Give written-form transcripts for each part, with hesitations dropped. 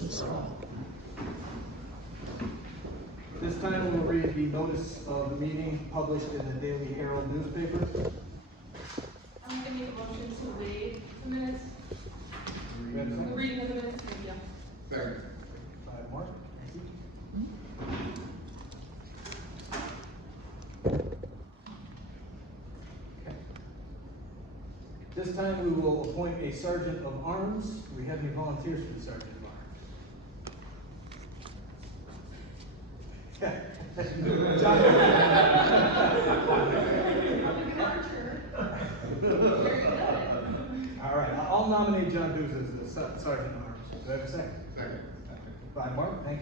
This time we will read the notice of the meeting published in the Daily Herald newspaper. I'm going to make a motion to waive the minutes. The reading of the minutes. Thank you. Second. Mark. This time we will appoint a sergeant of arms. Do we have any volunteers for the sergeant of arms? John. All right, I'll nominate John Dewes as the sergeant of arms. Do I have a second? Second. By Mark, thank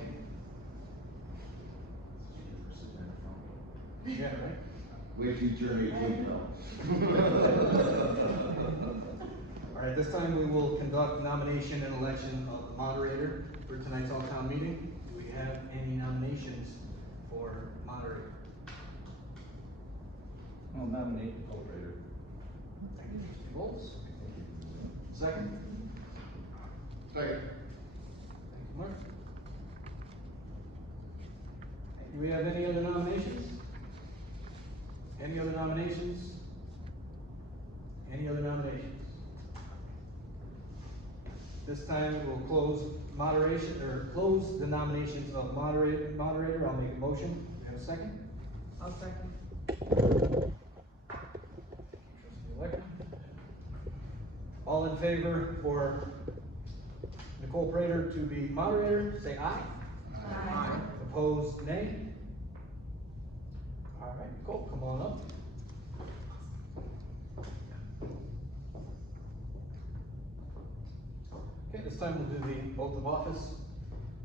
you. Yeah, right? Wait till you turn 18 though. All right, this time we will conduct nomination and election of the moderator for tonight's all-town meeting. Do we have any nominations for moderator? I'll nominate the co-operator. Thank you, Mr. Bolts. Second? Second. Thank you, Mark. Do we have any other nominations? Any other nominations? Any other nominations? This time we'll close close the nominations of moderator. I'll make a motion. Do we have a second? I'll second. Trustee Elector. All in favor for Nicole Prater to be moderator, say aye. Aye. Opposed, nay. All right, Nicole, come on up. Okay, this time we'll do the oath of office.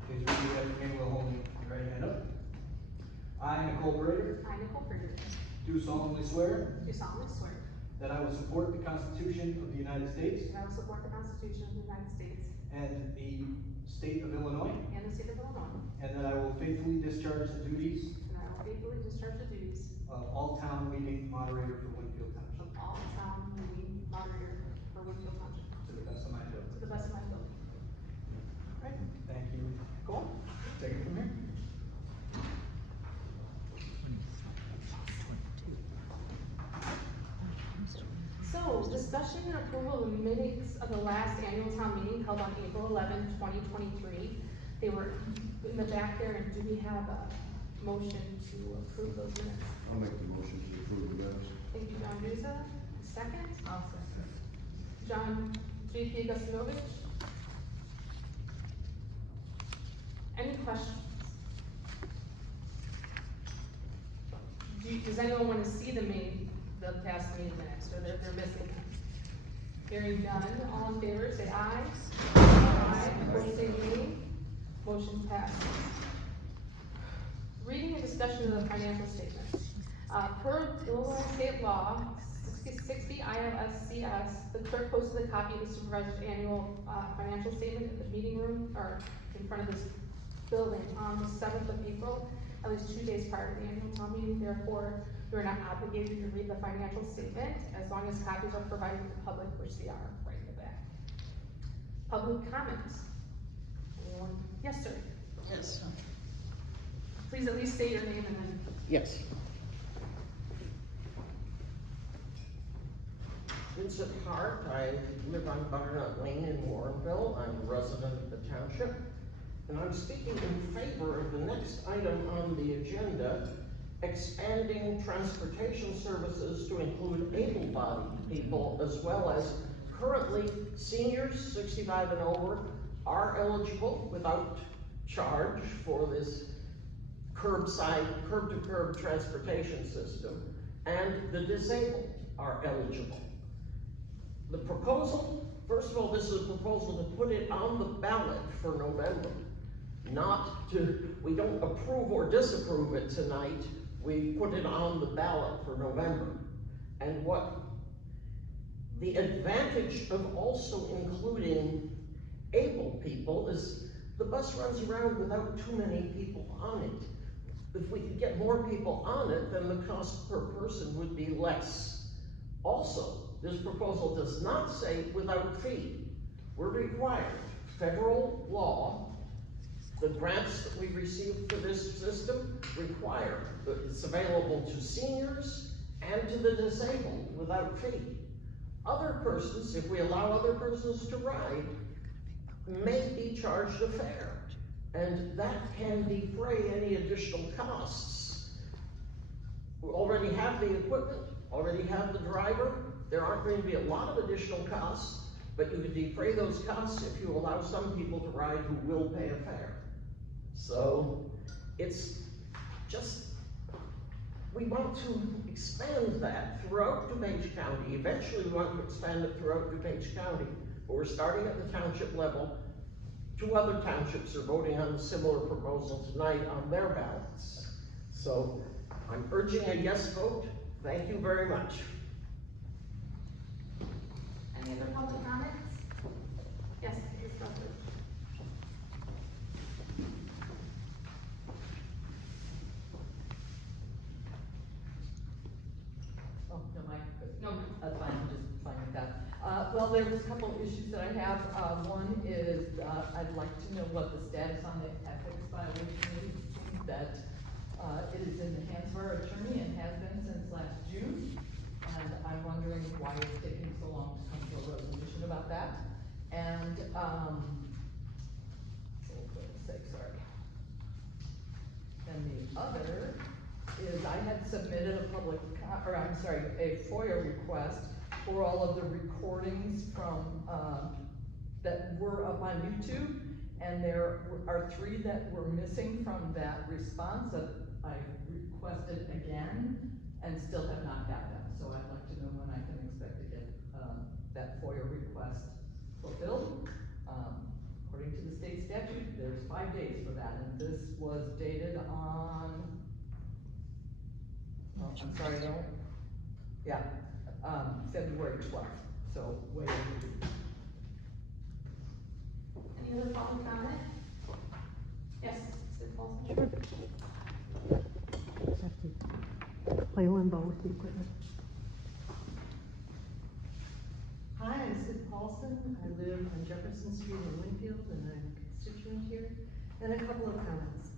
Please repeat after me while holding your right hand up. I, Nicole Prater, I, Nicole Bridger, do solemnly swear do solemnly swear that I will support the Constitution of the United States that I will support the Constitution of the United States and the state of Illinois, and the state of Illinois, and that I will faithfully discharge the duties and I will faithfully discharge the duties of all-town meeting moderator for Winfield of Township all town meeting moderator for Winfield Township to the best of my ability. to the best of my ability. All right, thank you, Nicole. Take it from here. So, discussion and approval of the minutes of the last annual town meeting held on April 11, 2023. They were in the back there, and do we have a motion to approve those minutes? I'll make the motion to approve the minutes. Thank you, John Duza. Second? I'll second. John J.P. Augustinovic. Any questions? Does anyone want to see the past meeting minutes, or they're missing them? Hearing none, all in favor, say aye. Aye. Opposed, say nay. Motion passes. Reading and discussion of the financial statements. Per Illinois state law, 60 ILSCS, the clerk posted a copy of the supervisor's annual financial statement in the meeting room, or in front of this building on the 7th of April, at least 2 days prior to the annual town meeting. Therefore, you're not obligated to read the financial statement as long as copies are provided to the public, which they are right in the back. Public comments. Anyone? Yes, sir. Yes. Please at least say your name and then. Yes. Vincent Hart, I live on Butternut Lane in Warrenville. I'm a resident of the township. And I'm speaking in favor of the next item on the agenda, expanding transportation services to include able-bodied people, as well as currently seniors 65 and over are eligible without charge for this curb-to-curb transportation system, and the disabled are eligible. The proposal, first of all, this is a proposal to put it on the ballot for November. We don't approve or disapprove it tonight, we put it on the ballot for November. And what the advantage of also including able people is the bus runs around without too many people on it. If we could get more people on it, then the cost per person would be less. Also, this proposal does not say without fee. We're required, federal law The grants that we receive for this system require that it's available to seniors and to the disabled without fee. Other persons, if we allow other persons to ride, may be charged a fare, and that can defray any additional costs. We already have the equipment, already have the driver, there aren't going to be a lot of additional costs, but you could defray those costs if you allow some people to ride who will pay a fare. So, it's just, we want to expand that throughout DuPage County. Eventually, we want to expand it throughout DuPage County, but we're starting at the township level. 2 other townships are voting on a similar proposal tonight on their ballots. So, I'm urging a yes vote. Thank you very much. Any other public comments? Yes, please go through. Oh, no, Mike, No, that's fine, I'm just fine with that. Well, there's a couple of issues that I have. One is, I'd like to know what the status on the ethics violation is. It seems that, it is in the hands of our attorney and has been since last June. And I'm wondering why it's taking so long to come to a resolution about that. And, for goodness sake, sorry. And the other is I had submitted a FOIA request for all of the recordings from, that were up on YouTube. And there are 3 that were missing from that response that I requested again and still have not got them. So I'd like to know when I can expect to get, that FOIA request fulfilled. According to the state statute, there's 5 days for that, and this was dated on, oh, I'm sorry, no, yeah, February 12th, so way overdue. any other public comment? Yes, Ms. Paulson. Play limbo with the equipment. Hi, I'm Sid Paulson. I live on Jefferson Street in Winfield, and I'm a constituent here. And a couple of comments.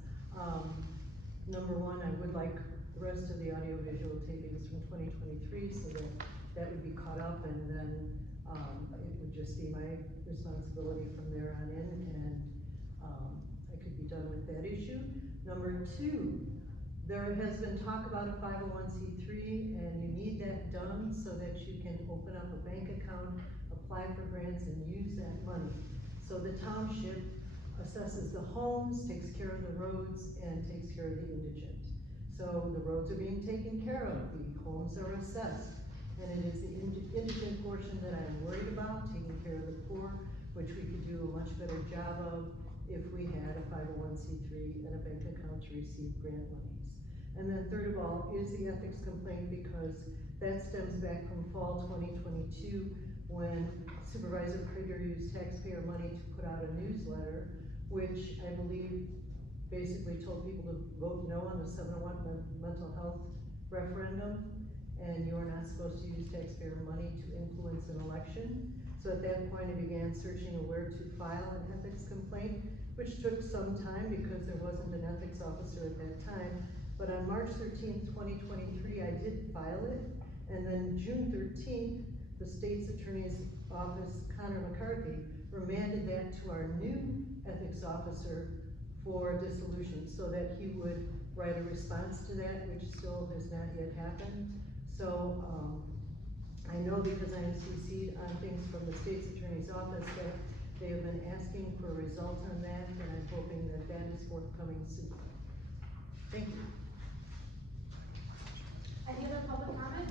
Number one, I would like the rest of the audiovisual tapings from 2023 so that would be caught up, and then it would just be my responsibility from there on in, and I could be done with that issue. Number two, there has been talk about a 501c3, and you need that done so that you can open up a bank account, apply for grants, and use that money. So the township assesses the homes, takes care of the roads, and takes care of the indigent. So the roads are being taken care of, the homes are assessed, and it is the indigent portion that I'm worried about, taking care of the poor, which we could do a much better job of if we had a 501c3 and a bank account to receive grant monies. And then third of all is the ethics complaint, because that stems back from fall 2022 when Supervisor Krieger used taxpayer money to put out a newsletter, which I believe basically told people to vote no on the 701 mental health referendum, and you're not supposed to use taxpayer money to influence an election. So at that point I began searching where to file an ethics complaint, which took some time because there wasn't an ethics officer at that time. But on March 13th, 2023, I did file it, and then June 13th, the state's attorney's office, Connor McCarthy, remanded that to our new ethics officer for dissolution so that he would write a response to that, which still has not yet happened. So I know because I'm CC'd on things from the state's attorney's office that they have been asking for a result on that, and I'm hoping that that is forthcoming soon. Thank you. Any other public comment?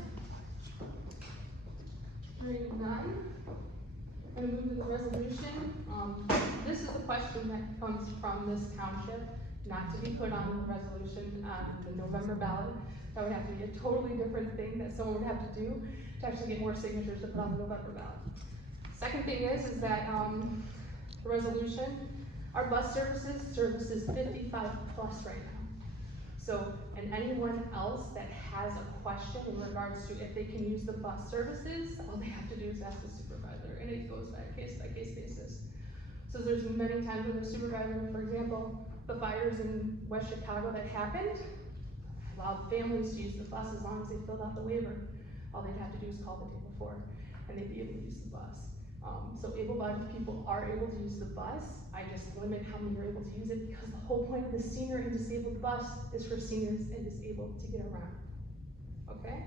Hearing none, I'm gonna move to the resolution. This is a question that comes from this township, not to be put on the resolution on the November ballot. That would have to be a totally different thing that someone would have to do to actually get more signatures to put on the November ballot. Second thing is that, the resolution, our bus services 55 plus right now. So, and anyone else that has a question in regards to if they can use the bus services, all they have to do is ask the supervisor, and it goes by case basis. So there's many times when the supervisor, for example, the fires in West Chicago that happened, allowed families to use the bus as long as they filled out the waiver. All they'd have to do is call the day before, and they'd be able to use the bus. So able-bodied people are able to use the bus. I just limit how many are able to use it because the whole point of the senior and disabled bus is for seniors and disabled to get around. Okay?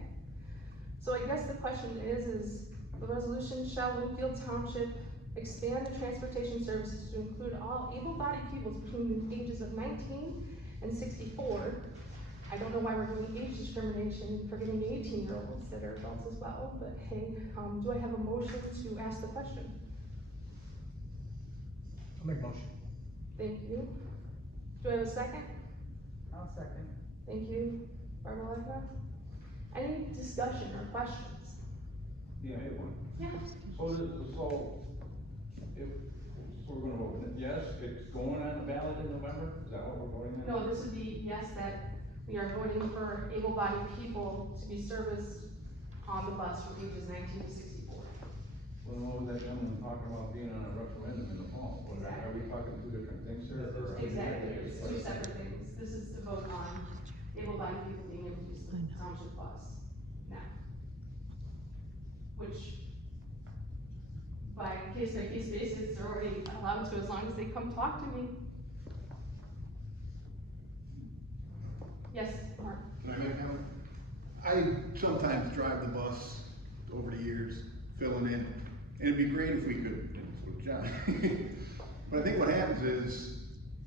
So I guess the question is the resolution shall Winfield Township expand the transportation services to include all able-bodied people between the ages of 19 and 64. I don't know why we're doing age discrimination for getting 18-year-olds that are adults as well, but hey, do I have a motion to ask the question? I'll make a motion. Thank you. Do I have a second? I'll second. Thank you, Barbara Lefner. Any discussion or questions? Yeah, I have one. Yeah. So we're gonna vote, yes, it's going on the ballot in November, is that what we're voting on? No, this would be yes, that we are voting for able-bodied people to be serviced on the bus from ages 19 to 64. Well, what was that gentleman talking about being on a referendum in the fall? Are we talking two different things here? or- Exactly, it's two separate things. This is to vote on able-bodied people being able to use the township bus now. Which, by case-by-case basis, they're already allowed to as long as they come talk to me. Yes, Mark? Can I make a comment? I sometimes drive the bus over the years, filling in, and it'd be great if we could, with John. But I think what happens is,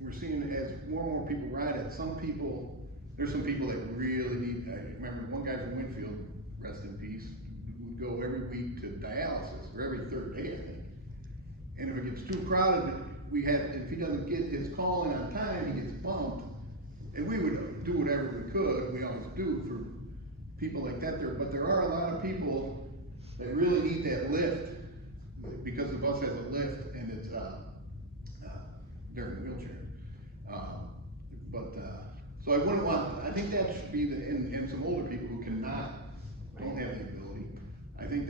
we're seeing as more and more people ride it, there's some people that really need, I remember one guy from Winfield, rest in peace, would go every week to dialysis, or every third day, I think. And if it gets too crowded, if he doesn't get his call in on time, he gets bumped. And we would do whatever we could, we always do for people like that there, but there are a lot of people that really need that lift, because the bus has a lift and it's, they're in a wheelchair. So I wouldn't want, I think that should be and some older people who don't have the ability. I think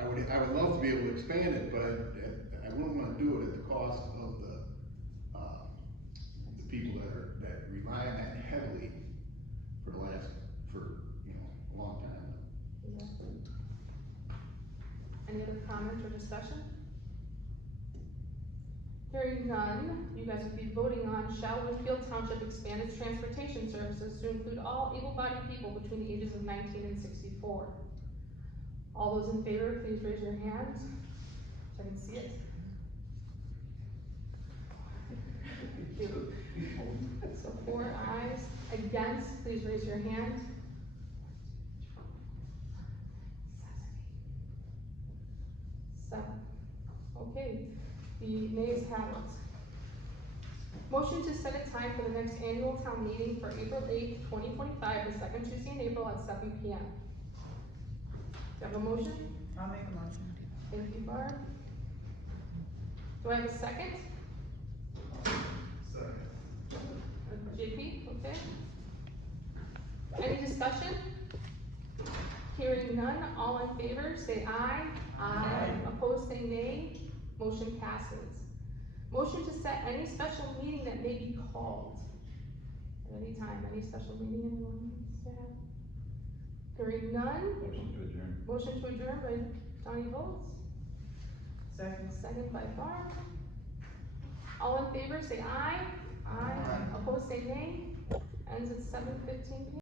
I would love to be able to expand it, but I wouldn't wanna do it at the cost of the people that rely on that heavily for a long time. Yeah. Any other comments or discussion? Hearing none, you guys would be voting on shall Winfield Township expand its transportation services to include all able-bodied people between the ages of 19 and 64. All those in favor, please raise your hands, so I can see it. So 4 ayes. Against, please raise your hand. 7. Okay, the nays have it. Motion to set a time for the next annual town meeting for April 8th, 2025, the second Tuesday in April at 7 p.m. Do you have a motion? I'll make a motion. Thank you, Barb. Do I have a second? JP, okay. Any discussion? Hearing none, all in favor, say aye. Aye. Opposed, say nay. Motion passes. Motion to set any special meeting that may be called at any time. Any special meeting anyone needs to have? Hearing none. Motion to adjourn. Motion to adjourn by Donnie Votes. Second. Second by Barb. All in favor, say aye. Aye. Opposed, say nay. Ends at 7:15 p.m.